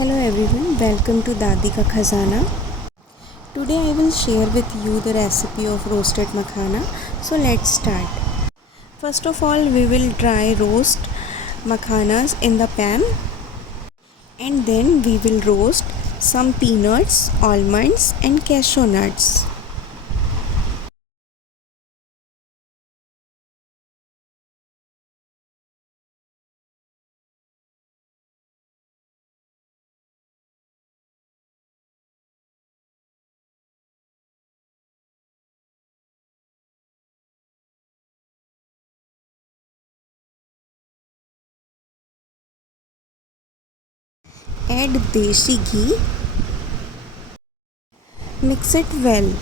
Hello everyone, welcome to Dadi ka Khazana. Today I will share with you the recipe of roasted makhana. So let's start. First of all, we will dry roast makhanas in the pan, and then we will roast some peanuts, almonds and cashew nuts. Add desi ghee. Mix it well.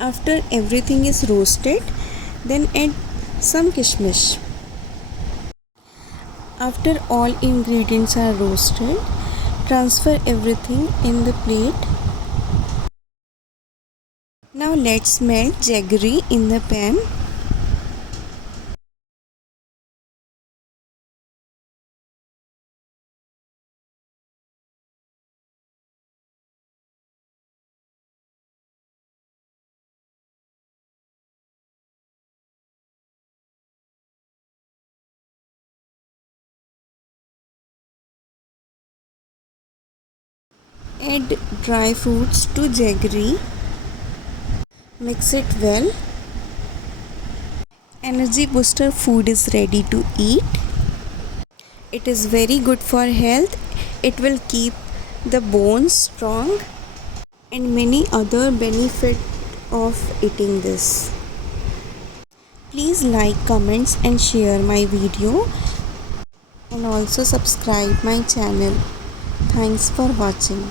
After everything is roasted, then add some kishmish. After all ingredients are roasted, transfer everything in the plate. Now let's melt jaggery in the pan. Add dry fruits to jaggery. Mix it well. Energy booster food is ready to eat. It is very good for health. It will keep the bones strong and many other benefits of eating this. Please like, comments and share my video and also subscribe my channel. Thanks for watching.